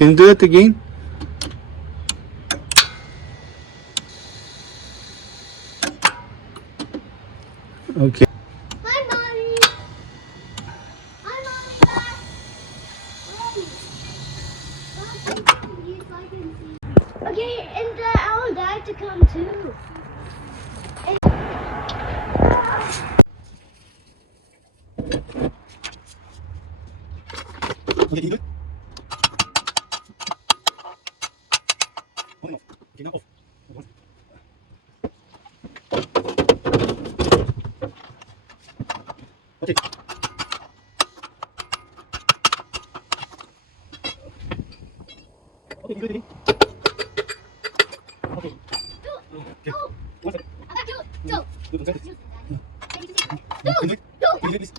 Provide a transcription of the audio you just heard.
Can you do it again? Okay. Hi, Mommy. Hi, Mommy. Wait. Okay, and I would like to come too. Okay, can you do it? On and off. Okay, now off. Okay. Okay, can you do it again? Okay. Okay. One second. Go. Do it on second. Go. Can you do it? Can you do it, please?